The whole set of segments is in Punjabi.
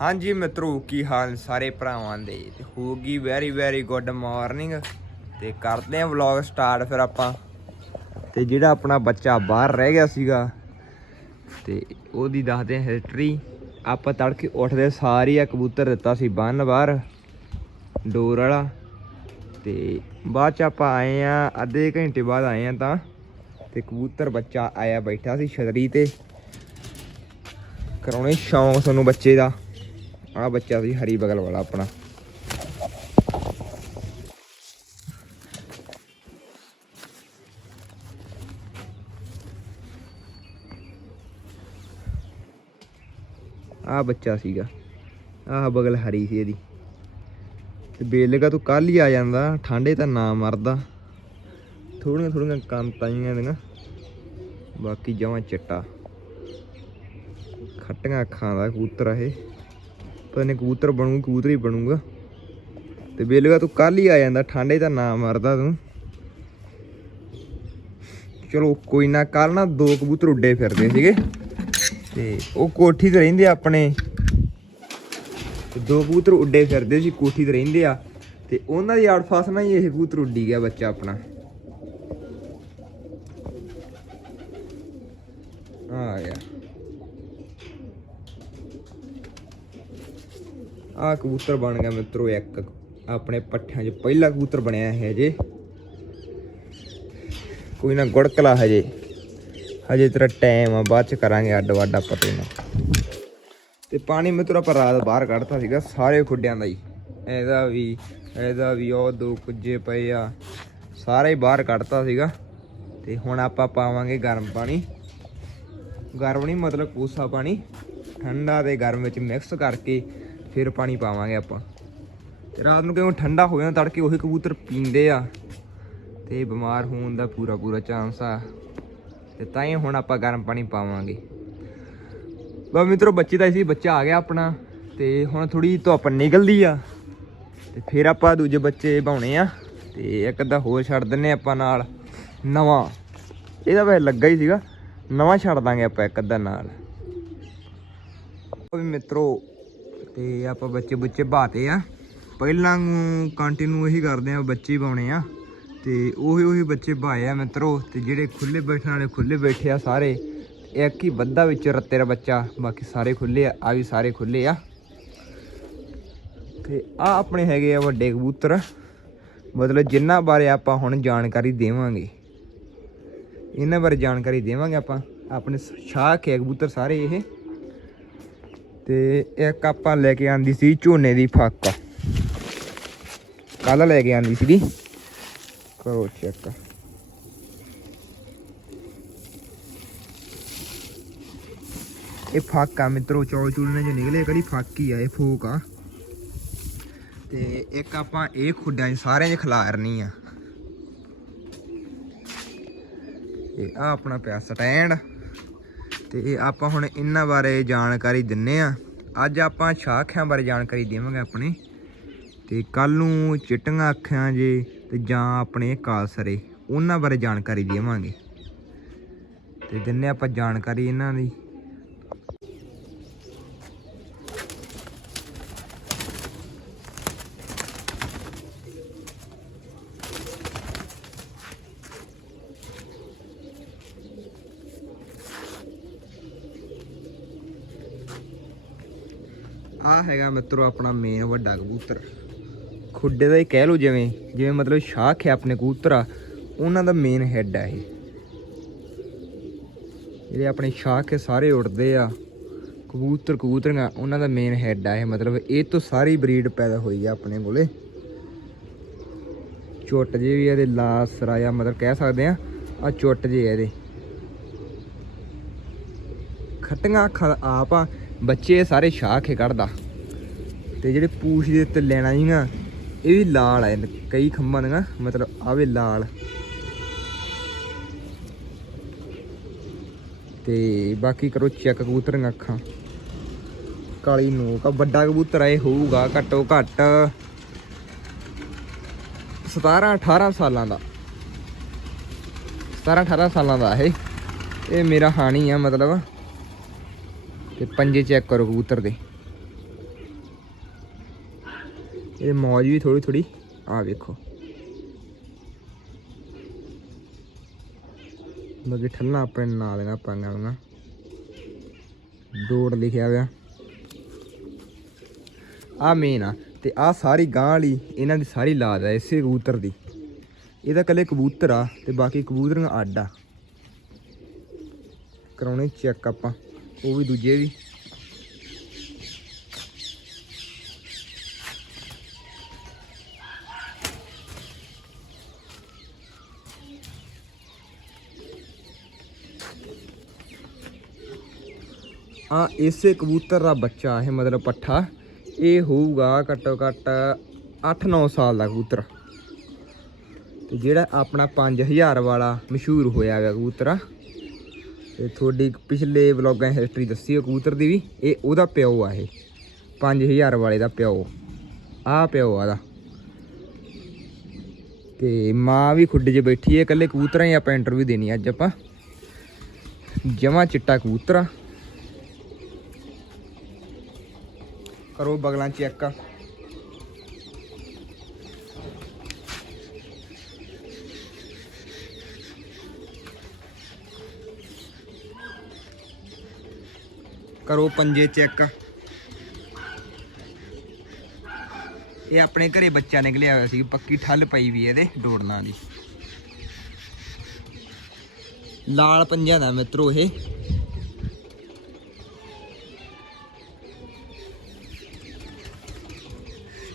ਹਾਂਜੀ ਮਿੱਤਰੋ, ਕੀ ਹਾਲ ਸਾਰੇ ਭਰਾਵਾਂ ਦੇ? ਤੇ ਹੋਗੀ ਵੈਰੀ ਵੈਰੀ ਗੁੱਡ ਮਾਰਨਿੰਗ ਤੇ ਕਰਦੇ ਆਂ ਵਲੌਗ ਸਟਾਰਟ ਫਿਰ ਆਪਾਂ। ਤੇ ਜਿਹੜਾ ਆਪਣਾ ਬੱਚਾ ਬਾਹਰ ਰਹਿ ਗਿਆ ਸੀਗਾ, ਤੇ ਉਹਦੀ ਦੱਸਦੇ ਆਂ ਹਿਸਟਰੀ ਆਪਾਂ ਤੜਕੇ ਉੱਠਦੇ ਸਾਰੀ ਆ, ਕਬੂਤਰ ਦਿੱਤਾ ਸੀ ਬੰਨ ਬਾਹਰ, ਡੋਰ ਵਾਲਾ। ਤੇ ਬਾਅਦ ਚ ਆਪਾਂ ਆਏ ਆ ਅੱਧੇ ਘੰਟੇ ਬਾਅਦ ਆਏ ਆ ਤਾਂ। ਤੇ ਕਬੂਤਰ ਬੱਚਾ ਆਇਆ ਬੈਠਾ ਸੀ ਛਤਰੀ ਤੇ। ਕਰਾਉਣੇ ਸ਼ੌਂਕ ਤੁਹਾਨੂੰ ਬੱਚੇ ਦਾ। ਆ ਬੱਚਾ ਸੀ ਹਰੀ ਬਗਲ ਵਾਲਾ ਆਪਣਾ। ਆ ਬੱਚਾ ਸੀਗਾ। ਆਹ ਬਗਲ ਹਰੀ ਸੀ ਇਹਦੀ। ਤੇ ਬੇਲਗਾ ਤੂੰ ਕੱਲ ਹੀ ਆ ਜਾਂਦਾ, ਠੰਡੇ ਤਾਂ ਨਾ ਮਰਦਾ। ਥੋੜੀਆਂ ਥੋੜੀਆਂ ਕੰਤਾਈਆਂ ਦੀਆਂ ਬਾਕੀ ਜਮਾਂ ਚਿੱਟਾ। ਖੱਟੀਆਂ ਅੱਖਾਂ ਦਾ ਕਬੂਤਰ ਇਹ। ਪਤਾ ਨਹੀਂ ਕਬੂਤਰ ਬਣੂ, ਕਬੂਤਰ ਹੀ ਬਣੂਗਾ। ਤੇ ਬੇਲਗਾ ਤੂੰ ਕੱਲ ਹੀ ਆ ਜਾਂਦਾ, ਠੰਡੇ ਤਾਂ ਨਾ ਮਰਦਾ ਤੂੰ। ਚਲੋ ਕੋਈ ਨਾ ਕੱਲ ਨਾ ਦੋ ਕਬੂਤਰ ਉੱਡੇ ਫਿਰਦੇ ਸੀਗੇ। ਤੇ ਉਹ ਕੋਠੀ ਤੇ ਰਹਿੰਦੇ ਆਪਣੇ। ਤੇ ਦੋ ਕਬੂਤਰ ਉੱਡੇ ਫਿਰਦੇ ਸੀ, ਕੋਠੀ ਤੇ ਰਹਿੰਦੇ ਆ। ਤੇ ਉਹਨਾਂ ਦੀ ਆੜਫਾਸ ਨਾਲ ਹੀ ਇਹ ਕਬੂਤਰ ਉੱਡੀ ਗਿਆ ਬੱਚਾ ਆਪਣਾ। ਆ ਗਿਆ। ਆ ਕਬੂਤਰ ਬਣ ਗਿਆ ਮਿੱਤਰੋ ਇੱਕ। ਆਪਣੇ ਪੱਠਿਆਂ 'ਚ ਪਹਿਲਾ ਕਬੂਤਰ ਬਣਿਆ ਹੈ ਹਜੇ। ਕੋਈ ਨਾ ਗੁੜਕਲਾ ਹਜੇ। ਹਜੇ ਤੇਰਾ ਟਾਈਮ ਆ, ਬਾਅਦ ਚ ਕਰਾਂਗੇ ਅੱਡ ਵੱਡ ਆਪਾਂ ਤੈਨੂੰ ਤੇ ਪਾਣੀ ਮਿੱਤਰੋ ਆਪਾਂ ਰਾਤ ਬਾਹਰ ਕੱਢਤਾ ਸੀਗਾ ਸਾਰੇ ਖੁੱਡਿਆਂ ਦਾ ਹੀ। ਇਹਦਾ ਵੀ ਇਹਦਾ ਵੀ, ਉਹ ਦੋ ਕੁੱਜੇ ਪਏ ਆ। ਸਾਰੇ ਹੀ ਬਾਹਰ ਕੱਢਤਾ ਸੀਗਾ। ਤੇ ਹੁਣ ਆਪਾਂ ਪਾਵਾਂਗੇ ਗਰਮ ਪਾਣੀ। ਗਰਮ ਨਹੀਂ ਮਤਲਬ ਕੋਸਾ ਪਾਣੀ। ਠੰਡਾ ਤੇ ਗਰਮ ਵਿੱਚ ਮਿਕਸ ਕਰਕੇ ਫਿਰ ਪਾਣੀ ਪਾਵਾਂਗੇ ਆਪਾਂ। ਤੇ ਰਾਤ ਨੂੰ ਕਿਉਂ ਠੰਡਾ ਹੋ ਜਾਂਦਾ, ਤੜਕੇ ਉਹੀ ਕਬੂਤਰ ਪੀਂਦੇ ਆ। ਤੇ ਬਿਮਾਰ ਹੋਣ ਦਾ ਪੂਰਾ ਪੂਰਾ ਚਾਂਸ ਆ। ਤੇ ਤਾਂ ਹੀ ਹੁਣ ਆਪਾਂ ਗਰਮ ਪਾਣੀ ਪਾਵਾਂਗੇ। ਬਾ ਮਿੱਤਰੋ, ਬੱਚੇ ਦਾ ਸੀ, ਬੱਚਾ ਆ ਗਿਆ ਆਪਣਾ। ਤੇ ਹੁਣ ਥੋੜੀ ਧੁੱਪ ਨਿਕਲਦੀ ਆ। ਤੇ ਫਿਰ ਆਪਾਂ ਦੂਜੇ ਬੱਚੇ ਬਾਉਣੇ ਆ। ਤੇ ਇੱਕ ਅੱਧਾ ਹੋਰ ਛੱਡ ਦਿੰਨੇ ਆਪਾਂ ਨਾਲ। ਨਵਾਂ। ਇਹਦਾ ਵੈਸੇ ਲੱਗਾ ਹੀ ਸੀਗਾ। ਨਵਾਂ ਛੱਡ ਦਾਂਗੇ ਆਪਾਂ ਇੱਕ ਅੱਧਾ ਨਾਲ। ਉਹ ਵੀ ਮਿੱਤਰੋ ਤੇ ਆਪਾਂ ਬੱਚੇ ਬੁੱਚੇ ਬਾਤੇ ਆ। ਪਹਿਲਾਂ ਕੰਟੀਨਿਊ ਇਹੀ ਕਰਦੇ ਆ, ਬੱਚੇ ਪਾਉਣੇ ਆ। ਤੇ ਉਹੀ ਉਹੀ ਬੱਚੇ ਬਾਏ ਆ ਮਿੱਤਰੋ, ਤੇ ਜਿਹੜੇ ਖੁੱਲੇ ਬੈਠਣ ਵਾਲੇ ਖੁੱਲੇ ਬੈਠੇ ਆ ਸਾਰੇ ਇੱਕ ਹੀ ਬੱਦਾ ਵਿੱਚ ਰੱਤੇ ਦਾ ਬੱਚਾ, ਬਾਕੀ ਸਾਰੇ ਖੁੱਲੇ ਆ ਆ ਵੀ ਸਾਰੇ ਖੁੱਲੇ ਆ। ਤੇ ਆ ਆਪਣੇ ਹੈਗੇ ਆ ਵੱਡੇ ਕਬੂਤਰ, ਮਤਲਬ ਜਿਨ੍ਹਾਂ ਬਾਰੇ ਆਪਾਂ ਹੁਣ ਜਾਣਕਾਰੀ ਦੇਵਾਂਗੇ। ਇਹਨਾਂ ਬਾਰੇ ਜਾਣਕਾਰੀ ਦੇਵਾਂਗੇ ਆਪਾਂ, ਆਪਣੇ ਸ਼ਾਖ ਕੇ ਕਬੂਤਰ ਸਾਰੇ ਇਹ। ਤੇ ਇੱਕ ਆਪਾਂ ਲੈ ਕੇ ਆਂਦੀ ਸੀ ਝੋਨੇ ਦੀ ਫੱਕ। ਕੱਲ ਲੈ ਕੇ ਆਂਦੀ ਸੀਗੀ। ਕਰੋ ਚੈੱਕ ਇਹ ਫੱਕ ਆ ਮਿੱਤਰੋ, ਚੌਲ ਚੂਲਨੇ ਚ ਨਿਕਲੇ ਕਿਹੜੀ ਫੱਕ ਹੀ ਆ, ਇਹ ਫੋਕ ਆ। ਤੇ ਇੱਕ ਆਪਾਂ ਇਹ ਖੁੱਡਾਂ 'ਚ ਸਾਰਿਆਂ 'ਚ ਖਿਲਾਰਨੀ ਆ। ਇਹ ਆ ਆਪਣਾ ਪਿਆ ਸਟੈਂਡ। ਤੇ ਆਪਾਂ ਹੁਣ ਇਹਨਾਂ ਬਾਰੇ ਜਾਣਕਾਰੀ ਦਿੰਨੇ ਆ। ਅੱਜ ਆਪਾਂ ਸ਼ਾਖਿਆਂ ਬਾਰੇ ਜਾਣਕਾਰੀ ਦੇਵਾਂਗੇ ਆਪਣੇ। ਤੇ ਕੱਲ ਨੂੰ ਚਿੱਟੀਆਂ ਅੱਖਾਂ ਜੇ ਤੇ ਜਾਂ ਆਪਣੇ ਕਾਲਸਰੇ, ਉਹਨਾਂ ਬਾਰੇ ਜਾਣਕਾਰੀ ਦੇਵਾਂਗੇ। ਤੇ ਦਿੰਨੇ ਆਪਾਂ ਜਾਣਕਾਰੀ ਇਹਨਾਂ ਦੀ ਆ ਹੈਗਾ ਮਿੱਤਰੋ, ਆਪਣਾ ਮੇਨ ਵੱਡਾ ਕਬੂਤਰ। ਖੁੱਡੇ ਦਾ ਹੀ ਕਹਿ ਲਓ ਜਿਵੇਂ ਜਿਵੇਂ ਮਤਲਬ ਸ਼ਾਖ ਹੈ ਆਪਣੇ ਕਬੂਤਰ ਆ, ਉਹਨਾਂ ਦਾ ਮੇਨ ਹੈੱਡ ਆ ਇਹ। ਜਿਹੜੇ ਆਪਣੇ ਸ਼ਾਖ ਹੈ, ਸਾਰੇ ਉੜਦੇ ਆ। ਕਬੂਤਰ ਕਬੂਤਰੀਆਂ, ਉਹਨਾਂ ਦਾ ਮੇਨ ਹੈੱਡ ਆ ਇਹ। ਮਤਲਬ ਇਹ ਤੋਂ ਸਾਰੀ ਬਰੀਡ ਪੈਦਾ ਹੋਈ ਆ ਆਪਣੇ ਕੋਲੇ। ਚੁੱਟ ਜੇ ਵੀ ਇਹਦੇ, ਲਾਸ ਰਾਇਆ ਮਤਲਬ ਕਹਿ ਸਕਦੇ ਆ ਆ ਚੁੱਟ ਜੇ ਇਹਦੇ। ਖੱਟੀਆਂ ਅੱਖਾਂ ਆਪ ਆ, ਬੱਚੇ ਸਾਰੇ ਸ਼ਾਖ ਕੱਢਦਾ। ਤੇ ਜਿਹੜੇ ਪੂਛ ਦੇ ਉੱਤੇ ਲੈਣਾ ਜੀ ਨਾ, ਇਹ ਵੀ ਲਾਲ ਆ ਕਈ ਖੰਭਾਂ ਦੀਆਂ ਮਤਲਬ ਆਵੇ ਲਾਲ। ਤੇ ਬਾਕੀ ਕਰੋ ਚੈੱਕ ਕਬੂਤਰੀਆਂ ਅੱਖਾਂ। ਕਾਲੀ ਨੋਕ ਆ, ਵੱਡਾ ਕਬੂਤਰ ਆ, ਇਹ ਹੋਊਗਾ ਘੱਟੋ ਘੱਟ 17 18 ਸਾਲਾਂ ਦਾ। 17 18 ਸਾਲਾਂ ਦਾ ਇਹ। ਇਹ ਮੇਰਾ ਹਾਣੀ ਆ, ਮਤਲਬ। ਤੇ ਪੰਜੇ ਚੈੱਕ ਕਰੋ ਕਬੂਤਰ ਦੇ। ਇਹ ਮੌਜ ਵੀ ਥੋੜੀ ਥੋੜੀ ਆ ਵੇਖੋ। ਬਾਕੀ ਠੱਲਾਂ ਆਪਣੇ ਨਾਲ ਦੀਆਂ ਪਾਈਆਂ ਹੋਈਆਂ ਡੋੜ ਲਿਖਿਆ ਹੋਇਆ। ਆ ਮੇਨ ਆ ਤੇ ਆ ਸਾਰੀ ਗਾਂ ਵਾਲੀ ਇਹਨਾਂ ਦੀ ਸਾਰੀ ਲਾਦ ਆ, ਇਸੇ ਕਬੂਤਰ ਦੀ। ਇਹਦਾ ਕੱਲੇ ਕਬੂਤਰ ਆ ਤੇ ਬਾਕੀ ਕਬੂਤਰੀਆਂ ਅੱਡ ਆ। ਕਰਾਉਣੇ ਚੈੱਕ ਆਪਾਂ, ਉਹ ਵੀ ਦੂਜੇ ਵੀ। ਆ ਇਸੇ ਕਬੂਤਰ ਦਾ ਬੱਚਾ ਇਹ ਮਤਲਬ ਪੱਠਾ। ਇਹ ਹੋਊਗਾ ਘੱਟੋ ਘੱਟ 8-9 ਸਾਲ ਦਾ ਕਬੂਤਰ। ਤੇ ਜਿਹੜਾ ਆਪਣਾ 5000 ਵਾਲਾ ਮਸ਼ਹੂਰ ਹੋਇਆ ਹੈਗਾ ਕਬੂਤਰ। ਆ ਤੇ ਤੁਹਾਡੀ ਪਿਛਲੇ ਵਲੌਗਾਂ ਹਿਸਟਰੀ ਦੱਸੀ ਉਹ ਕਬੂਤਰ ਦੀ ਵੀ। ਇਹ ਉਹਦਾ ਪਿਓ ਆ ਇਹ। 5000 ਵਾਲੇ ਦਾ ਪਿਓ। ਆ ਪਿਓ ਆ ਦਾ ਤੇ ਮਾਂ ਵੀ ਖੁੱਡੇ 'ਚ ਬੈਠੀ ਹੈ ਇਕੱਲੇ ਕਬੂਤਰਾਂ ਹੀ ਆਪਾਂ ਇੰਟਰਵਿਊ ਦੇਣੀ ਅੱਜ ਆਪਾਂ। ਜਮਾ ਚਿੱਟਾ ਕਬੂਤਰ ਕਰੋ ਬਗਲਾਂ ਚੈੱਕ। ਕਰੋ ਪੰਜੇ ਚੈੱਕ। ਇਹ ਆਪਣੇ ਘਰੇ ਬੱਚਾ ਨਿਕਲਿਆ ਹੋਇਆ ਸੀ, ਪੱਕੀ ਠੱਲ ਪਈ ਵੀ ਇਹਦੇ ਡੋੜਨਾ ਦੀ। ਲਾਲ ਪੰਜਾਂ ਦਾ ਮਿੱਤਰੋ ਇਹ।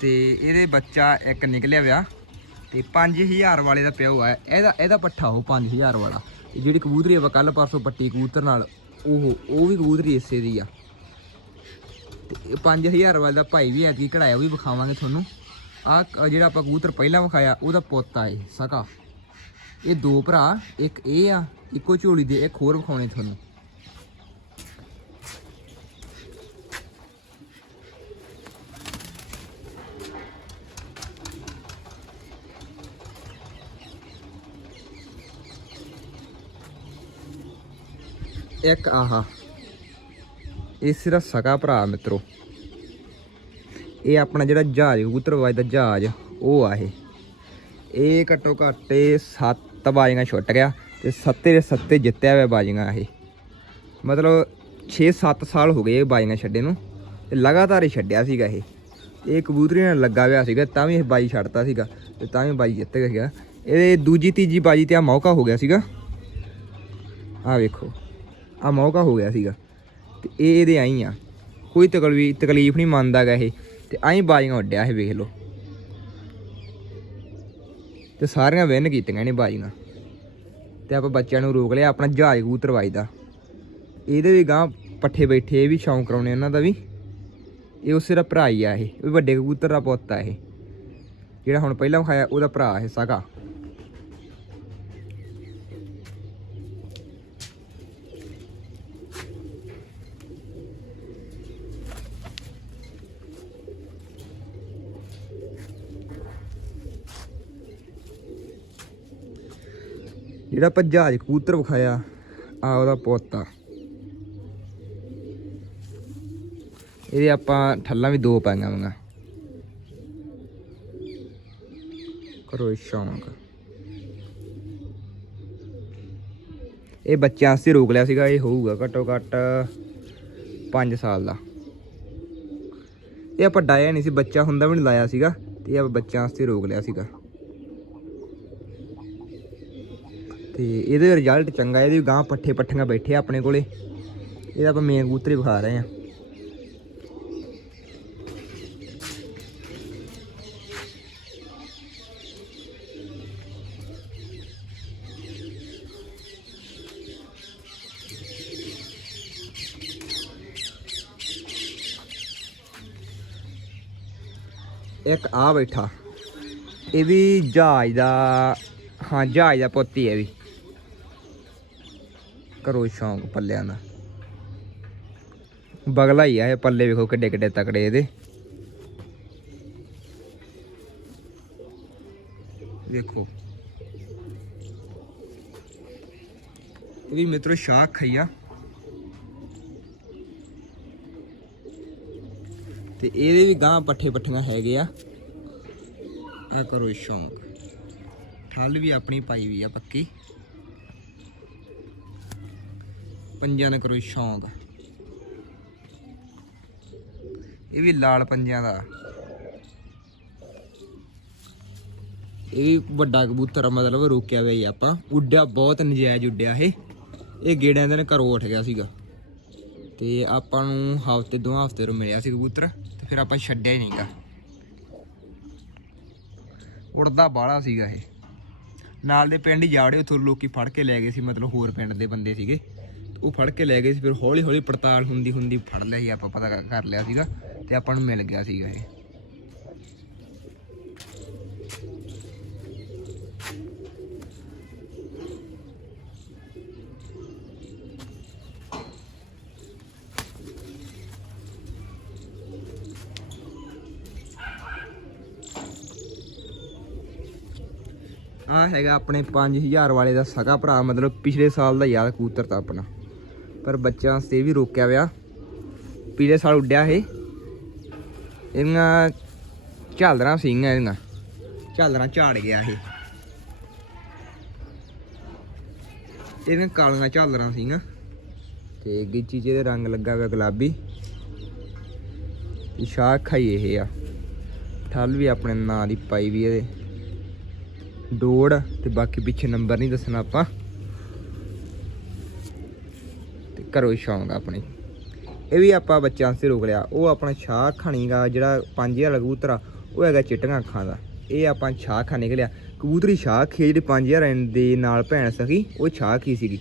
ਤੇ ਇਹਦੇ ਬੱਚਾ ਇੱਕ ਨਿਕਲਿਆ ਵਿਆ ਤੇ 5000 ਵਾਲੇ ਦਾ ਪਿਓ ਆ ਇਹਦਾ ਇਹਦਾ ਪੱਠਾ ਉਹ 5000 ਵਾਲਾ। ਤੇ ਜਿਹੜੀ ਕਬੂਤਰੀ ਆਪਾਂ ਕੱਲ ਪਰਸੋਂ ਪੱਟੀ ਕਬੂਤਰ ਨਾਲ, ਉਹ ਉਹ ਵੀ ਕਬੂਤਰੀ ਇਸੇ ਦੀ ਆ। ਤੇ ਇਹ 5000 ਵਾਲੇ ਦਾ ਭਾਈ ਵੀ ਐਤਕੀ ਕਢਾਇਆ, ਉਹ ਵੀ ਵਿਖਾਵਾਂਗੇ ਤੁਹਾਨੂੰ। ਆ ਜਿਹੜਾ ਆਪਾਂ ਕਬੂਤਰ ਪਹਿਲਾਂ ਵਿਖਾਇਆ, ਉਹਦਾ ਪੋਤਾ ਆ ਸਕਾ। ਇਹ ਦੋ ਭਰਾ, ਇੱਕ ਇਹ ਆ, ਇੱਕੋ ਝੋਲੀ ਦੇ, ਇੱਕ ਹੋਰ ਵਿਖਾਉਣੇ ਤੁਹਾਨੂੰ। ਇੱਕ ਆਹਾ। ਇਹ ਸਿਰਫ ਸਕਾ ਭਰਾ ਮਿੱਤਰੋ। ਇਹ ਆਪਣਾ ਜਿਹੜਾ ਜਹਾਜ਼, ਕਬੂਤਰ ਵੱਜਦਾ ਜਹਾਜ਼, ਉਹ ਆ ਇਹ। ਇਹ ਘੱਟੋ ਘੱਟ ਇਹ ਸੱਤ ਬਾਜੀਆਂ ਛੁੱਟ ਗਿਆ ਤੇ ਸੱਤੇ ਦੇ ਸੱਤੇ ਜਿੱਤਿਆ ਹੋਇਆ ਬਾਜੀਆਂ ਇਹ। ਮਤਲਬ 6-7 ਸਾਲ ਹੋ ਗਏ ਇਹ ਬਾਜੀਆਂ ਛੱਡੇ ਨੂੰ ਤੇ ਲਗਾਤਾਰ ਹੀ ਛੱਡਿਆ ਸੀਗਾ ਇਹ। ਇਹ ਕਬੂਤਰੀ ਨਾਲ ਲੱਗਾ ਹੋਇਆ ਸੀਗਾ, ਤਾਂ ਵੀ ਇਹ ਬਾਜੀ ਛੱਡਤਾ ਸੀਗਾ ਤੇ ਤਾਂ ਵੀ ਬਾਜੀ ਜਿੱਤ ਗਿਆ ਇਹ ਦੂਜੀ ਤੀਜੀ ਬਾਜੀ ਤੇ ਆ ਮੌਕਾ ਹੋ ਗਿਆ ਸੀਗਾ। ਆ ਵੇਖੋ। ਆ ਮੌਕਾ ਹੋ ਗਿਆ ਸੀਗਾ। ਤੇ ਇਹ ਇਹਦੇ ਆਈ ਆ। ਕੋਈ ਤਕਲੀਫ ਤਕਲੀਫ ਨਹੀਂ ਮੰਨਦਾਗਾ ਇਹ। ਤੇ ਆਈ ਬਾਜੀਆਂ ਉੱਡਿਆ ਇਹ ਵੇਖ ਲਓ। ਤੇ ਸਾਰੀਆਂ ਵਿਨ ਕੀਤੀਆਂ ਨੇ ਬਾਜੀਆਂ। ਤੇ ਆਪਾਂ ਬੱਚਿਆਂ ਨੂੰ ਰੋਕ ਲਿਆ, ਆਪਣਾ ਜਹਾਜ਼ ਕਬੂਤਰ ਵੱਜਦਾ। ਇਹਦੇ ਵੀ ਗਾਂ ਪੱਠੇ ਬੈਠੇ, ਇਹ ਵੀ ਸ਼ੌਂਕ ਕਰਾਉਣੇ ਇਹਨਾਂ ਦਾ ਵੀ। ਇਹ ਉਸੇ ਦਾ ਭਰਾ ਹੀ ਆ ਇਹ। ਇਹ ਵੀ ਵੱਡੇ ਕਬੂਤਰ ਦਾ ਪੁੱਤ ਆ ਇਹ। ਜਿਹੜਾ ਹੁਣ ਪਹਿਲਾਂ ਖਾਇਆ ਉਹਦਾ ਭਰਾ ਹੈ ਸਾਗਾ। ਜਿਹੜਾ ਆਪਾਂ ਜਹਾਜ਼ ਕਬੂਤਰ ਵਿਖਾਇਆ ਆ ਉਹਦਾ ਪੁੱਤ ਆ। ਇਹਦੇ ਆਪਾਂ ਠੱਲਾਂ ਵੀ ਦੋ ਪਾਈਆਂ ਵਾਂਗਾ। ਕਰੋ ਸ਼ੌਂਕ। ਇਹ ਬੱਚਿਆਂ ਵਾਸਤੇ ਰੋਕ ਲਿਆ ਸੀਗਾ, ਇਹ ਹੋਊਗਾ ਘੱਟੋ ਘੱਟ 5 ਸਾਲ ਦਾ। ਇਹ ਆਪਾਂ ਡਾਇਆ ਨਹੀਂ ਸੀ, ਬੱਚਾ ਹੁੰਦਾ ਵੀ ਨਹੀਂ ਲਾਇਆ ਸੀਗਾ, ਤੇ ਇਹ ਆਪਾਂ ਬੱਚਿਆਂ ਵਾਸਤੇ ਰੋਕ ਲਿਆ ਸੀਗਾ। ਤੇ ਇਹਦੇ ਰਿਜ਼ਲਟ ਚੰਗਾ, ਇਹਦੇ ਵੀ ਗਾਂ ਪੱਠੇ ਪੱਠੀਆਂ ਬੈਠੇ ਆਪਣੇ ਕੋਲੇ। ਇਹਦਾ ਆਪਾਂ ਮੇਨ ਕਬੂਤਰ ਹੀ ਵਿਖਾ ਰਹੇ ਆ ਇੱਕ ਆ ਬੈਠਾ। ਇਹ ਵੀ ਜਹਾਜ਼ ਦਾ, ਹਾਂ, ਜਹਾਜ਼ ਦਾ ਪੁੱਤ ਹੀ ਹੈ ਵੀ। ਕਰੋ ਸ਼ੌਂਕ ਪੱਲਿਆਂ ਦਾ। ਬਗਲਾ ਹੀ ਆ ਇਹ ਪੱਲੇ ਵੇਖੋ ਕਿੱਡੇ ਕਿੱਡੇ ਤਕੜੇ ਇਹਦੇ। ਵੇਖੋ। ਇਹ ਵੀ ਮਿੱਤਰੋ ਸ਼ਾਖ ਖਈਆ ਤੇ ਇਹਦੇ ਵੀ ਗਾਂ ਪੱਠੇ ਪੱਠੀਆਂ ਹੈਗੇ ਆ। ਆ ਕਰੋ ਸ਼ੌਂਕ। ਹਲ ਵੀ ਆਪਣੀ ਪਾਈ ਵੀ ਆ ਪੱਕੀ। ਪੰਜਾਂ ਦਾ ਕਰੋ ਸ਼ੌਂਕ। ਇਹ ਵੀ ਲਾਲ ਪੰਜਾਂ ਦਾ। ਇਹ ਵੀ ਵੱਡਾ ਕਬੂਤਰ ਆ, ਮਤਲਬ ਰੋਕਿਆ ਹੋਇਆ ਹੀ ਆਪਾਂ। ਉੱਡਿਆ ਬਹੁਤ ਨਜਾਇਜ਼ ਉੱਡਿਆ ਇਹ। ਇਹ ਗੇੜਿਆਂ ਦੇ ਨੇ ਘਰੋਂ ਉੱਠ ਗਿਆ ਸੀਗਾ। ਤੇ ਆਪਾਂ ਨੂੰ ਹਫ਼ਤੇ ਦੋ ਹਫ਼ਤੇ ਤੋਂ ਮਿਲਿਆ ਸੀ ਕਬੂਤਰ ਤੇ ਫਿਰ ਆਪਾਂ ਛੱਡਿਆ ਹੀ ਨਹੀਂਗਾ। ਉੜਦਾ ਬਾਹਲਾ ਸੀਗਾ ਇਹ। ਨਾਲ ਦੇ ਪਿੰਡ ਜਾੜੇ ਉੱਥੋਂ ਲੋਕੀ ਫੜ ਕੇ ਲੈ ਗਏ ਸੀ ਮਤਲਬ ਹੋਰ ਪਿੰਡ ਦੇ ਬੰਦੇ ਸੀਗੇ। ਉਹ ਫੜ ਕੇ ਲੈ ਗਏ ਸੀ, ਫਿਰ ਹੌਲੀ ਹੌਲੀ ਪੜਤਾਲ ਹੁੰਦੀ ਹੁੰਦੀ ਫੜ ਲਿਆ ਸੀ, ਆਪਾਂ ਪਤਾ ਕਰ- ਲਿਆ ਸੀਗਾ ਤੇ ਆਪਾਂ ਨੂੰ ਮਿਲ ਗਿਆ ਸੀਗਾ ਇਹ। ਆ ਹੈਗਾ ਆਪਣੇ 5000 ਵਾਲੇ ਦਾ ਸਗਾ ਭਰਾ, ਮਤਲਬ ਪਿਛਲੇ ਸਾਲ ਦਾ ਯਾਦ ਕੂਤਰ ਤਾਂ ਆਪਣਾ। ਪਰ ਬੱਚਿਆਂ ਵਾਸਤੇ ਇਹ ਵੀ ਰੋਕਿਆ ਹੋਇਆ ਪਿਛਲੇ ਸਾਲ ਉੱਡਿਆ ਇਹ। ਇਹਨਾਂ ਝਾਲਰਾਂ ਸੀਗੀਆਂ ਇਹਨਾਂ ਝਾਲਰਾਂ ਝਾੜ ਗਿਆ ਇਹ। ਇਹਨਾਂ ਕਾਲੀਆਂ ਝਾਲਰਾਂ ਸੀਗੀਆਂ। ਤੇ ਗਿੱਚੀ ਜਿਹਦੇ ਰੰਗ ਲੱਗਾ ਹੋਇਆ ਗੁਲਾਬੀ। ਤੇ ਸ਼ਾਖ ਹੀ ਇਹ ਆ। ਠੱਲ ਵੀ ਆਪਣੇ ਨਾਂ ਦੀ ਪਾਈ ਵੀ ਇਹਦੇ। ਡੋੜ ਤੇ ਬਾਕੀ ਪਿੱਛੇ ਨੰਬਰ ਨਹੀਂ ਦੱਸਣਾ ਆਪਾਂ ਤੇ ਕਰੋ ਸ਼ੌਂਕ ਆਪਣੀ। ਇਹ ਵੀ ਆਪਾਂ ਬੱਚਿਆਂ ਵਾਸਤੇ ਰੋਕ ਲਿਆ। ਉਹ ਆਪਣਾ ਛਾਹ ਖਾਣੀਗਾ ਜਿਹੜਾ 5000 ਵਾਲਾ ਕਬੂਤਰ ਆ, ਉਹ ਹੈਗਾ ਚਿੱਟੀਆਂ ਅੱਖਾਂ ਦਾ। ਇਹ ਆਪਾਂ ਛਾਹ ਖਾ ਨਿਕਲਿਆ ਕਬੂਤਰੀ ਛਾਹ ਖੀ ਜਿਹੜੀ 5000 ਦੇ ਨਾਲ ਭੈਣ ਸਕੀ, ਉਹ ਛਾਹ ਕੀ ਸੀਗੀ?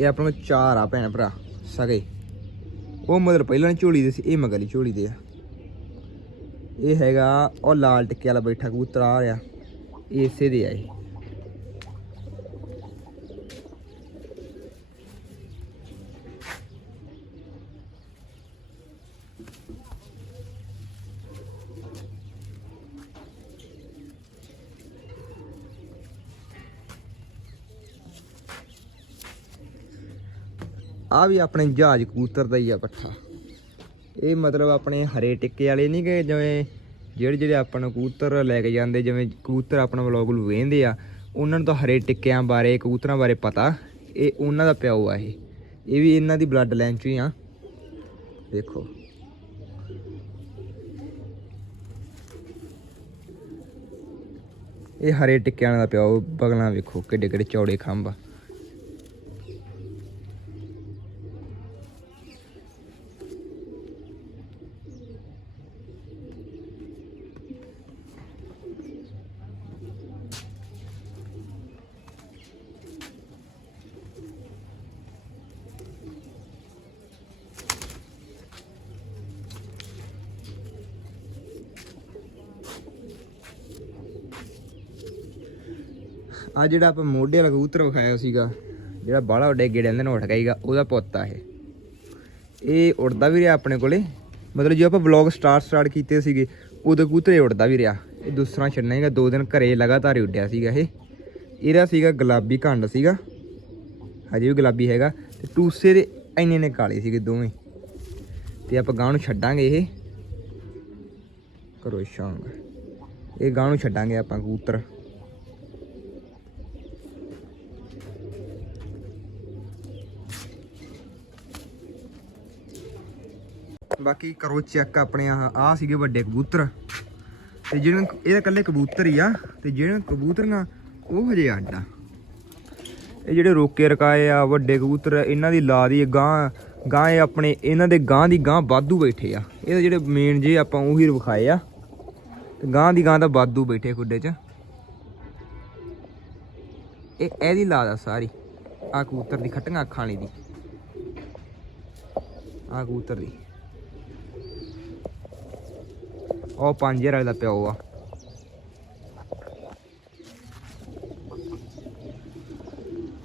ਇਹ ਆਪਣਾ ਚਾਰ ਆ ਭੈਣ ਭਰਾ ਸਗੇ ਉਹ ਮਤਲਬ ਪਹਿਲਾਂ ਝੋਲੀ ਦੇ ਸੀ, ਇਹ ਮਗਲੀ ਝੋਲੀ ਦੇ ਆ। ਇਹ ਹੈਗਾ, ਉਹ ਲਾਲ ਟਿੱਕੇ ਵਾਲਾ ਬੈਠਾ ਕਬੂਤਰ ਆ ਰਿਹਾ। ਇਹ ਇਸੇ ਦੇ ਆ ਇਹ। ਆ ਵੀ ਆਪਣੇ ਜਹਾਜ਼ ਕਬੂਤਰ ਦਾ ਹੀ ਆ ਪੱਠਾ। ਇਹ ਮਤਲਬ ਆਪਣੇ ਹਰੇ ਟਿੱਕੇ ਵਾਲੇ ਨਹੀਂ ਕਿ ਜਿਵੇਂ ਜਿਹੜੇ ਜਿਹੜੇ ਆਪਾਂ ਕਬੂਤਰ ਲੈ ਕੇ ਜਾਂਦੇ, ਜਿਵੇਂ ਕਬੂਤਰ ਆਪਣਾ ਵਲੌਗ ਨੂੰ ਵੇਖਦੇ ਆ, ਉਹਨਾਂ ਨੂੰ ਤਾਂ ਹਰੇ ਟਿੱਕਿਆਂ ਬਾਰੇ, ਕਬੂਤਰਾਂ ਬਾਰੇ ਪਤਾ। ਇਹ ਉਹਨਾਂ ਦਾ ਪਿਓ ਆ ਇਹ। ਇਹ ਵੀ ਇਹਨਾਂ ਦੀ ਬਲੱਡ ਲਾਈਨ 'ਚ ਹੀ ਆ। ਦੇਖੋ। ਇਹ ਹਰੇ ਟਿੱਕਿਆਂ ਦਾ ਪਿਓ, ਬਗਲਾਂ ਵੇਖੋ ਕਿੱਡੇ ਕਿੱਡੇ ਚੌੜੇ ਖੰਭ ਆ। ਜਿਹੜਾ ਆਪਾਂ ਮੋਢੇ ਵਾਲਾ ਕਬੂਤਰ ਵਿਖਾਇਆ ਸੀਗਾ, ਜਿਹੜਾ ਬਾਹਲਾ ਵੱਡੇ ਗੇੜਿਆਂ ਦੇ ਨਾਲ ਉੱਠ ਗਈਗਾ ਉਹਦਾ ਪੁੱਤ ਆ ਇਹ। ਇਹ ਉੜਦਾ ਵੀ ਰਿਹਾ ਆਪਣੇ ਕੋਲੇ। ਮਤਲਬ ਜੇ ਆਪਾਂ ਵਲੌਗ ਸਟਾਰਟ ਸਟਾਰਟ ਕੀਤੇ ਸੀਗੇ, ਉਦੋਂ ਕਬੂਤਰ ਇਹ ਉੜਦਾ ਵੀ ਰਿਹਾ। ਇਹ ਦੂਸਰਾ ਛੱਡਣਾ ਹੈਗਾ ਦੋ ਦਿਨ ਘਰੇ ਲਗਾਤਾਰ ਹੀ ਉੱਡਿਆ ਸੀਗਾ ਇਹ। ਇਹਦਾ ਸੀਗਾ ਗੁਲਾਬੀ ਘੰਡ ਸੀਗਾ। ਹਜੇ ਵੀ ਗੁਲਾਬੀ ਹੈਗਾ। ਤੇ ਟੂਸੇ ਦੇ ਇੰਨੇ ਨੇ ਕਾਲੇ ਸੀਗੇ ਦੋਵੇਂ। ਤੇ ਆਪਾਂ ਗਾਂ ਨੂੰ ਛੱਡਾਂਗੇ ਇਹ। ਕਰੋ ਸ਼ੌਂਕ ਇਹ ਗਾਂ ਨੂੰ ਛੱਡਾਂਗੇ ਆਪਾਂ ਕਬੂਤਰ। ਬਾਕੀ ਕਰੋ ਚੈੱਕ ਆਪਣੇ ਆ ਆ ਸੀਗੇ ਵੱਡੇ ਕਬੂਤਰ। ਤੇ ਜਿਹੜੇ ਇਹ ਇਕੱਲੇ ਕਬੂਤਰ ਹੀ ਆ, ਤੇ ਜਿਹੜੇ ਕਬੂਤਰ ਨਾ, ਉਹ ਹਜੇ ਅੱਡ ਆ। ਇਹ ਜਿਹੜੇ ਰੋਕੇ ਰਕਾਏ ਆ, ਵੱਡੇ ਕਬੂਤਰ, ਇਹਨਾਂ ਦੀ ਲਾ ਦੀ ਗਾਂ ਗਾਂ ਇਹ ਆਪਣੇ, ਇਹਨਾਂ ਦੇ ਗਾਂ ਦੀ ਗਾਂ ਬਾਦੂ ਬੈਠੇ ਆ। ਇਹ ਜਿਹੜੇ ਮੇਨ ਜੇ ਆਪਾਂ ਉਹੀ ਵਿਖਾਏ ਆ। ਤੇ ਗਾਂ ਦੀ ਗਾਂ ਦਾ ਬਾਦੂ ਬੈਠੇ ਖੁੱਡੇ 'ਚ। ਇਹ ਇਹਦੀ ਲਾ ਦਾ ਸਾਰੀ। ਆ ਕਬੂਤਰ ਦੀ ਖੱਟੀਆਂ ਅੱਖਾਂ ਵਾਲੀ ਦੀ। ਆ ਕਬੂਤਰ ਦੀ। ਉਹ 5000 ਵਾਲੇ ਦਾ ਪਿਓ ਆ।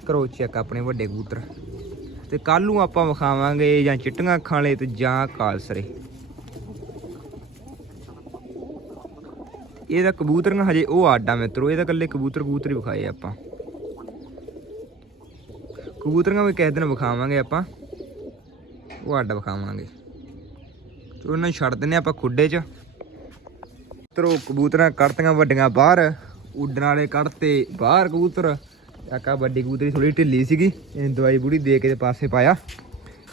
ਕਰੋ ਚੈੱਕ ਆਪਣੇ ਵੱਡੇ ਕਬੂਤਰ। ਤੇ ਕੱਲ ਨੂੰ ਆਪਾਂ ਵਿਖਾਵਾਂਗੇ ਜਾਂ ਚਿੱਟੀਆਂ ਅੱਖਾਂ ਵਾਲੇ ਤੇ ਜਾਂ ਕਾਲਸਰੇ। ਇਹਦਾ ਕਬੂਤਰੀਆਂ ਹਜੇ ਉਹ ਆਡਾ ਮਿੱਤਰੋ, ਇਹਦਾ ਕੱਲੇ ਕਬੂਤਰ ਕਬੂਤਰ ਹੀ ਵਿਖਾਏ ਆਪਾਂ। ਕਬੂਤਰੀਆਂ ਵੀ ਕਿਸੇ ਦਿਨ ਵਿਖਾਵਾਂਗੇ ਆਪਾਂ। ਉਹ ਆਡਾ ਵਿਖਾਵਾਂਗੇ। ਤੇ ਉਹਨਾਂ ਨੂੰ ਛੱਡ ਦਿੰਨੇ ਆਪਾਂ ਖੁੱਡੇ 'ਚ। ਮਿੱਤਰੋ, ਕਬੂਤਰਾਂ ਕੱਢਤੀਆਂ ਵੱਡੀਆਂ ਬਾਹਰ, ਉੱਡਣ ਵਾਲੇ ਕੱਢਤੇ ਬਾਹਰ ਕਬੂਤਰ। ਕਾਕਾ ਵੱਡੀ ਕਬੂਤਰੀ ਥੋੜੀ ਢਿੱਲੀ ਸੀਗੀ, ਇਹਨੂੰ ਦਵਾਈ ਬੂੜੀ ਦੇ ਕੇ ਪਾਸੇ ਪਾਇਆ।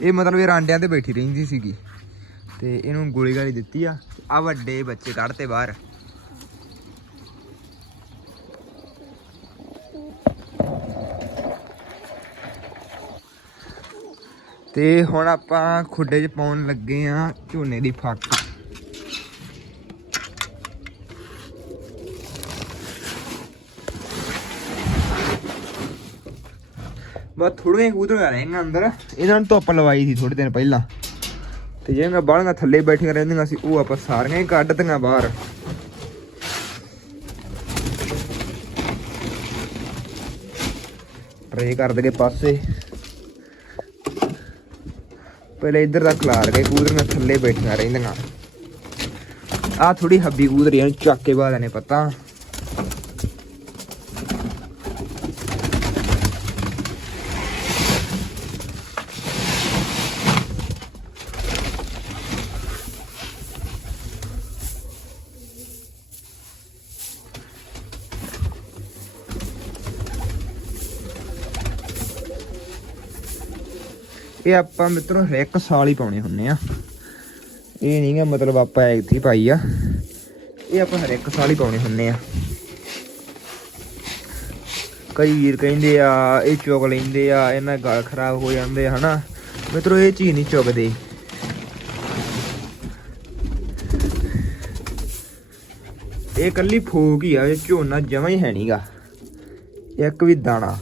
ਇਹ ਮਤਲਬ ਇਹ ਰਾਂਡਿਆਂ ਤੇ ਬੈਠੀ ਰਹਿੰਦੀ ਸੀਗੀ। ਤੇ ਇਹਨੂੰ ਗੋਲੀ ਗਾਲੀ ਦਿੱਤੀ ਆ। ਆ ਵੱਡੇ ਬੱਚੇ ਕੱਢਤੇ ਬਾਹਰ। ਤੇ ਹੁਣ ਆਪਾਂ ਖੁੱਡੇ 'ਚ ਪਾਉਣ ਲੱਗੇ ਆ ਝੋਨੇ ਦੀ ਫੱਕ। ਬਸ ਥੋੜੀਆਂ ਕਬੂਤਰ ਆ ਅੰਦਰ। ਇਹਨਾਂ ਨੂੰ ਧੁੱਪ ਲਵਾਈ ਸੀ ਥੋੜੇ ਦਿਨ ਪਹਿਲਾਂ। ਤੇ ਜਿਹੜੀਆਂ ਬਾਹਲੀਆਂ ਥੱਲੇ ਬੈਠੀਆਂ ਰਹਿੰਦੀਆਂ ਸੀ, ਉਹ ਆਪਾਂ ਸਾਰੀਆਂ ਹੀ ਕੱਢ ਦਿੱਤੀਆਂ ਬਾਹਰ। ਟਰੇ ਕਰ ਦਗੇ ਪਾਸੇ। ਪਹਿਲੇ ਇੱਧਰ ਦਾ ਖਲਾਰ ਗਏ ਕਬੂਤਰੀਆਂ ਥੱਲੇ ਬੈਠੀਆਂ ਰਹਿੰਦੀਆਂ। ਆ ਥੋੜੀ ਹੱਬੀ ਕਬੂਤਰੀ ਇਹਨੂੰ ਚੱਕ ਕੇ ਬਾਹਰ ਨੇ ਪਤਾ। ਇਹ ਆਪਾਂ ਮਿੱਤਰੋ ਹਰ ਇੱਕ ਸਾਲ ਹੀ ਪਾਉਣੇ ਹੁੰਨੇ ਆ। ਇਹ ਨਹੀਂ ਗਾ ਮਤਲਬ ਆਪਾਂ ਐਕਤੀ ਪਾਈ ਆ। ਇਹ ਆਪਾਂ ਹਰ ਇੱਕ ਸਾਲ ਹੀ ਪਾਉਣੇ ਹੁੰਨੇ ਆ। ਕਈ ਵੀਰ ਕਹਿੰਦੇ ਆ ਇਹ ਚੁਗ ਲੈਂਦੇ ਆ ਇਹਨਾਂ ਗਲ ਖਰਾਬ ਹੋ ਜਾਂਦੇ ਆ, ਹਨਾ? ਮਿੱਤਰੋ ਇਹ ਚੀਜ਼ ਨਹੀਂ ਚੁਗਦੇ ਇਹ ਕੱਲੀ ਫੋਕ ਹੀ ਆ ਇਹ ਝੋਨਾ ਜਮਾ ਹੀ ਹੈ ਨਹੀਂਗਾ ਇੱਕ ਵੀ ਦਾਣਾ।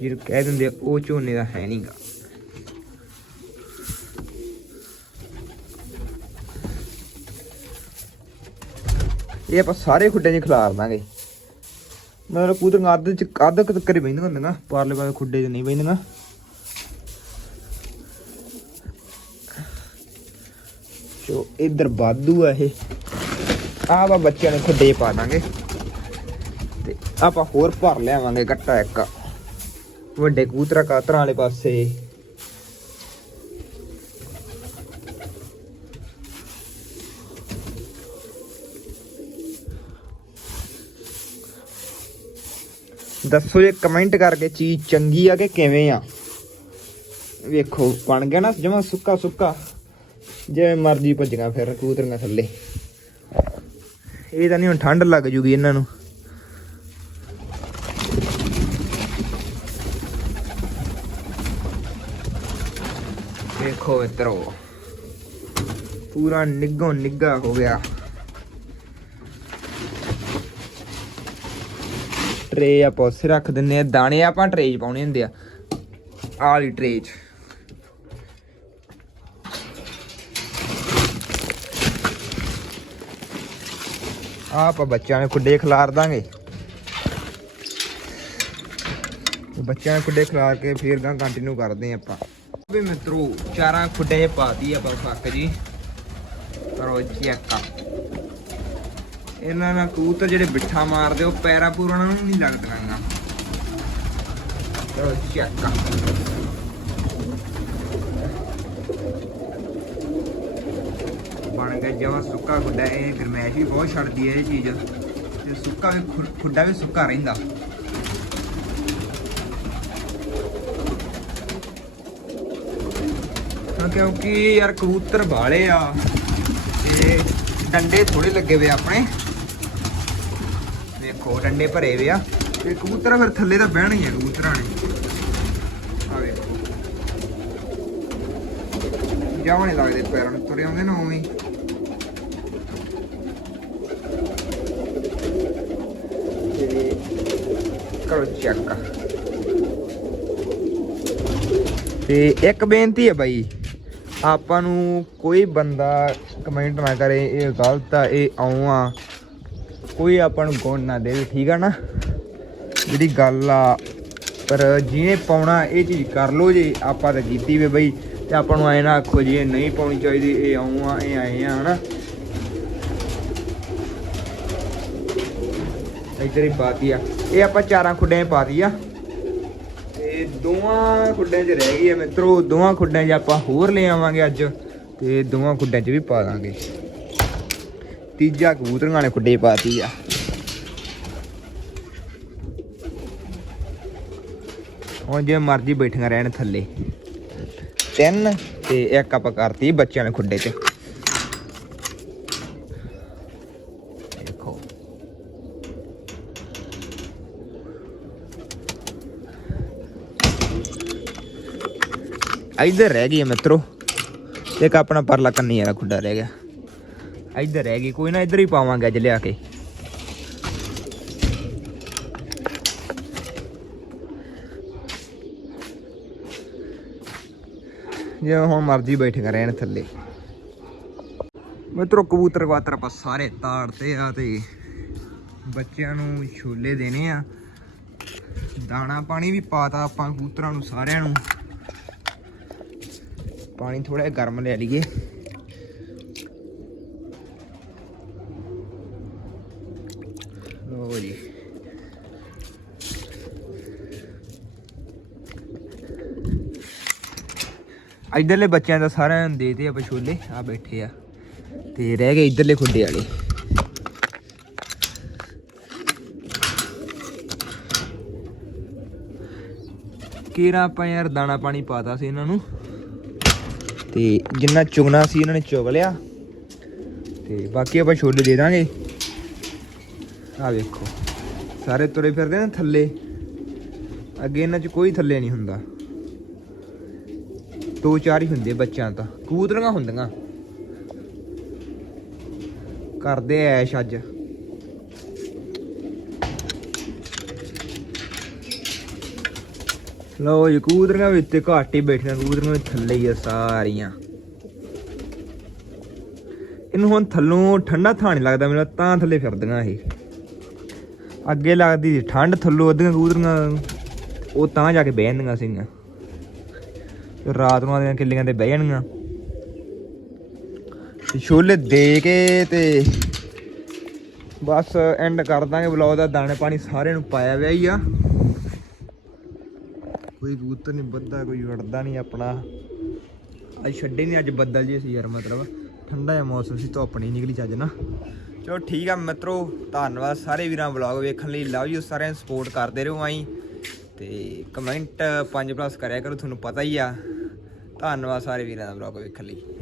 ਜਿਹਨੂੰ ਕਹਿ ਦਿੰਦੇ ਉਹ ਝੋਨੇ ਦਾ ਹੈ ਨਹੀਂਗਾ ਇਹ ਆਪਾਂ ਸਾਰੇ ਖੁੱਡਿਆਂ 'ਚ ਖਿਲਾਰ ਦਾਂਗੇ। ਮਤਲਬ ਕੂਤਰ ਅੱਧ ਚ ਅੱਧ ਕੁ ਤੱਕ ਹੀ ਬੈਂਦੀਆਂ ਹੁੰਦੀਆਂ ਪਾਰਲੇ ਪਾਸੇ ਖੁੱਡੇ 'ਚ ਨਹੀਂ ਬੈਂਦੀਆਂ ਜੋ ਇੱਧਰ ਬਾਦੂ ਆ ਇਹ, ਆਹ ਵਾ ਬੱਚਿਆਂ ਨੇ ਖੁੱਡੇ 'ਚ ਪਾ ਦਾਂਗੇ। ਤੇ ਆਪਾਂ ਹੋਰ ਭਰ ਲਿਆਵਾਂਗੇ ਗੱਟਾ ਇੱਕ। ਵੱਡੇ ਕੂਤਰਾ ਕਾਤਰਾਂ ਵਾਲੇ ਪਾਸੇ। ਦੱਸੋ ਜੇ ਕਮੈਂਟ ਕਰਕੇ ਚੀਜ਼ ਚੰਗੀ ਆ ਕਿ ਕਿਵੇਂ ਆ। ਵੇਖੋ, ਬਣ ਗਿਆ ਨਾ ਜਮਾ ਸੁੱਕਾ ਸੁੱਕਾ। ਜਿਵੇਂ ਮਰਜ਼ੀ ਭੱਜੀਆਂ ਫਿਰ ਕਬੂਤਰੀਆਂ ਥੱਲੇ। ਇਹ ਤਾਂ ਨਹੀਂ ਹੁਣ ਠੰਡ ਲੱਗ ਜੂਗੀ ਇਹਨਾਂ ਨੂੰ। ਵੇਖੋ ਮਿੱਤਰੋ, ਪੂਰਾ ਨਿੱਗੋ ਨਿੱਗਾ ਹੋ ਗਿਆ। ਟਰੇ ਆਪਾਂ ਉਸੇ ਰੱਖ ਦਿੰਨੇ ਆ, ਦਾਣੇ ਆਪਾਂ ਟਰੇ 'ਚ ਪਾਉਣੇ ਹੁੰਦੇ ਆ। ਆਹ ਟਰੇ 'ਚ। ਆਪਾਂ ਬੱਚਿਆਂ ਨੂੰ ਖੁੱਡੇ ਖਿਲਾਰ ਦਾਂਗੇ। ਬੱਚਿਆਂ ਨੂੰ ਖੁੱਡੇ ਖਿਲਾਰ ਕੇ ਫੇਰ ਗਾਂ ਕੰਟੀਨਿਊ ਕਰਦੇ ਆ ਆਪਾਂ। ਵੀ ਮਿੱਤਰੋ, ਚਾਰਾਂ ਖੁੱਡੇ 'ਚ ਪਾਤੀ ਆਪਾਂ ਫੱਕ ਜੀ। ਕਰੋ ਚੈੱਕ ਇਹਨਾਂ ਨਾਲ ਕਬੂਤਰ ਜਿਹੜੇ ਬਿੱਠਾ ਮਾਰਦੇ, ਉਹ ਪੈਰਾਂ ਪੂਰਾਂ ਨੂੰ ਨਹੀਂ ਲੱਗਦੀਆਂ ਕਰੋ। ਚੈੱਕ ਬਣ ਗਿਆ ਜਮਾ ਸੁੱਕਾ ਖੁੱਡਾ, ਇਹ ਗਰਮੈਸ਼ ਵੀ ਬਹੁਤ ਛੱਡਦੀ ਹੈ ਇਹ ਚੀਜ਼। ਤੇ ਸੁੱਕਾ ਵੀ ਖੁੱਡਾ ਵੀ ਸੁੱਕਾ ਰਹਿੰਦਾ। ਕਿਉਂਕਿ ਯਾਰ ਕਬੂਤਰ ਬਾਲੇ ਆ, ਤੇ ਡੰਡੇ ਥੋੜੇ ਲੱਗੇ ਵੇ ਆਪਣੇ। ਦੇਖੋ, ਡੰਡੇ ਭਰੇ ਵੇ ਆ। ਤੇ ਕਬੂਤਰ ਫਿਰ ਥੱਲੇ ਤਾਂ ਬਹਿਣਾ ਹੀ ਆ, ਕਬੂਤਰਾਂ ਨੇ। ਆ ਵੇਖੋ ਜਾਵਣੇ ਲੱਗਦੇ ਪੈਰਾਂ ਨੂੰ, ਤੁਰੇ ਆਉਂਦੇ ਨਾ ਉਵੇਂ ਕਰੋ ਚੈੱਕ ਤੇ ਇੱਕ ਬੇਨਤੀ ਹੈ ਬਾਈ, ਆਪਾਂ ਨੂੰ ਕੋਈ ਬੰਦਾ ਕਮੈਂਟ ਨਾ ਕਰੇ, ਇਹ ਗਲਤ ਆ, ਇਹ ਆਉਂ ਆ। ਕੋਈ ਆਪਾਂ ਨੂੰ ਗੁਣ ਨਾ ਦੇਵੇ, ਠੀਕ ਆ ਨਾ? ਜਿਹੜੀ ਗੱਲ ਆ, ਪਰ ਜਿਹਨੇ ਪਾਉਣਾ, ਇਹ ਚੀਜ਼ ਕਰ ਲੋ ਜੇ ਆਪਾਂ ਤਾਂ ਕੀਤੀ ਵੇ ਬਈ, ਤੇ ਆਪਾਂ ਨੂੰ ਐ ਨਾ ਆਖੋ ਜੀ, ਇਹ ਨਹੀਂ ਪਾਉਣੀ ਚਾਹੀਦੀ, ਇਹ ਆਉਂ ਆ, ਇਹ ਆਏ ਆ, ਹਨਾ? ਇੱਧਰ ਹੀ ਪਾਤੀ ਆ। ਇਹ ਆਪਾਂ ਚਾਰਾਂ ਖੁੱਡਿਆਂ 'ਚ ਪਾਤੀ ਆ। ਤੇ ਦੋਵਾਂ ਖੁੱਡਿਆਂ 'ਚ ਰਹਿ ਗਈ ਆ ਮਿੱਤਰੋ, ਦੋਵਾਂ ਖੁੱਡਿਆਂ 'ਚ ਆਪਾਂ ਹੋਰ ਲੈ ਆਵਾਂਗੇ ਅੱਜ, ਤੇ ਦੋਵਾਂ ਖੁੱਡਿਆਂ 'ਚ ਵੀ ਪਾ ਦਾਂਗੇ। ਤੀਜਾ ਕਬੂਤਰਾਂ ਨੇ ਖੁੱਡੇ ਪਾਤੀ ਆ। ਹੁਣ ਜੇ ਮਰਜ਼ੀ ਬੈਠੀਆਂ ਰਹਿਣ ਥੱਲੇ। ਤਿੰਨ ਤੇ ਇੱਕ ਆਪਾਂ ਕਰਤੀ ਬੱਚਿਆਂ ਨੇ ਖੁੱਡੇ ਤੇ ਦੇਖੋ। ਇੱਧਰ ਰਹਿ ਗਈ ਹੈ ਮਿੱਤਰੋ। ਇੱਕ ਆਪਣਾ ਪਰਲਾ ਕੰਨੀ ਵਾਲਾ ਖੁੱਡਾ ਰਹਿ ਗਿਆ। ਇੱਧਰ ਰਹਿ ਗਈ ਕੋਈ ਨਾ ਇੱਧਰ ਹੀ ਪਾਵਾਂਗੇ ਅੱਜ ਲਿਆ ਕੇ। ਜਿਵੇਂ ਹੁਣ ਮਰਜ਼ੀ ਬੈਠੇ ਰਹਿਣ ਥੱਲੇ। ਮਿੱਤਰੋ, ਕਬੂਤਰ ਕਵਾਤਰ ਆਪਾਂ ਸਾਰੇ ਤਾੜਤੇ ਆ ਤੇ ਬੱਚਿਆਂ ਨੂੰ ਛੋਲੇ ਦੇਣੇ ਆ। ਦਾਣਾ ਪਾਣੀ ਵੀ ਪਾਤਾ ਆਪਾਂ ਕਬੂਤਰਾਂ ਨੂੰ ਸਾਰਿਆਂ ਨੂੰ। ਪਾਣੀ ਥੋੜਾ ਜਿਹਾ ਗਰਮ ਲੈ ਲਈਏ ਲੋ ਜੀ ਇਧਰਲੇ ਬੱਚਿਆਂ ਦਾ ਸਾਰਿਆਂ ਨੂੰ ਦੇਤੇ ਆਪਾਂ ਛੋਲੇ ਆ ਬੈਠੇ ਆ। ਤੇ ਰਹਿ ਗਏ ਇਧਰਲੇ ਖੁੱਡੇ ਵਾਲੇ। ਕੀਰਾ ਆਪਾਂ ਯਾਰ ਦਾਣਾ ਪਾਣੀ ਪਾਤਾ ਸੀ ਇਹਨਾਂ ਨੂੰ। ਤੇ ਜਿੰਨਾ ਚੁਗਣਾ ਸੀ ਇਹਨਾਂ ਨੇ ਚੁਗ ਲਿਆ। ਤੇ ਬਾਕੀ ਆਪਾਂ ਛੋਲੇ ਦੇ ਦਾਂਗੇ। ਆ ਵੇਖੋ। ਸਾਰੇ ਤੁਰੇ ਫਿਰਦੇ ਨੇ ਥੱਲੇ। ਅੱਗੇ ਇਹਨਾਂ 'ਚ ਕੋਈ ਥੱਲੇ ਨਹੀਂ ਹੁੰਦਾ। ਦੋ ਚਾਰ ਹੀ ਹੁੰਦੇ ਬੱਚਿਆਂ ਤਾਂ। ਕਬੂਤਰੀਆਂ ਹੁੰਦੀਆਂ। ਕਰਦੇ ਐਸ਼ ਅੱਜ। ਲਓ ਜੀ, ਕਬੂਤਰੀਆਂ ਵੀ ਉੱਤੇ ਘਾਟ ਹੀ ਬੈਠੀਆਂ। ਕਬੂਤਰੀਆਂ ਵੀ ਥੱਲੇ ਹੀ ਆ ਸਾਰੀਆਂ। ਇਹਨੂੰ ਹੁਣ ਥੱਲੋਂ ਠੰਡਾ ਥਾਂ ਨਹੀਂ ਲੱਗਦਾ ਮੈਨੂੰ, ਤਾਂ ਥੱਲੇ ਫਿਰਦੀਆਂ ਇਹ। ਅੱਗੇ ਲੱਗਦੀ ਸੀ, ਠੰਡ ਥੱਲੋਂ, ਅੱਧੀਆਂ ਕਬੂਤਰੀਆਂ ਉਹ ਤਾਂ ਜਾ ਕੇ ਬਹਿ ਜਾਂਦੀਆਂ ਸੀਗੀਆਂ। ਰਾਤ ਨੂੰ ਆਦੀਆਂ ਕਿੱਲੀਆਂ ਤੇ ਬਹਿ ਜਾਣਗੀਆਂ। ਤੇ ਛੋਲੇ ਦੇ ਕੇ ਤੇ ਬਸ ਐਂਡ ਕਰ ਦਾਂਗੇ ਵਲੌਗ ਦਾ, ਦਾਣੇ ਪਾਣੀ ਸਾਰਿਆਂ ਨੂੰ ਪਾਇਆ ਵਿਆ ਹੀ ਆ। ਕੋਈ ਕਬੂਤਰ ਨਹੀਂ ਬੱਦਾ ਕੋਈ ਵੜਦਾ ਨਹੀਂ ਆਪਣਾ। ਅੱਜ ਛੱਡੇ ਨਹੀਂ ਅੱਜ ਬੱਦਲ ਜੀ ਸੀ ਯਾਰ, ਮਤਲਬ ਠੰਡਾ ਜਿਹਾ ਮੌਸਮ ਸੀ, ਧੁੱਪ ਨਹੀਂ ਨਿਕਲੀ ਚੱਜ ਨਾ ਚਲੋ ਠੀਕ ਆ ਮਿੱਤਰੋ, ਧੰਨਵਾਦ ਸਾਰੇ ਵੀਰਾਂ ਵਲੌਗ ਵੇਖਣ ਲਈ। ਲਵ ਯੂ ਸਾਰਿਆਂ ਨੂੰ ਸਪੋਰਟ ਕਰਦੇ ਰਹੋ ਆਈ। ਤੇ ਕਮੈਂਟ 5 ਪਲੱਸ ਕਰਿਆ ਕਰੋ, ਤੁਹਾਨੂੰ ਪਤਾ ਹੀ ਆ। ਧੰਨਵਾਦ ਸਾਰੇ ਵੀਰਾਂ ਦਾ ਵਲੌਗ ਵੇਖਣ ਲਈ।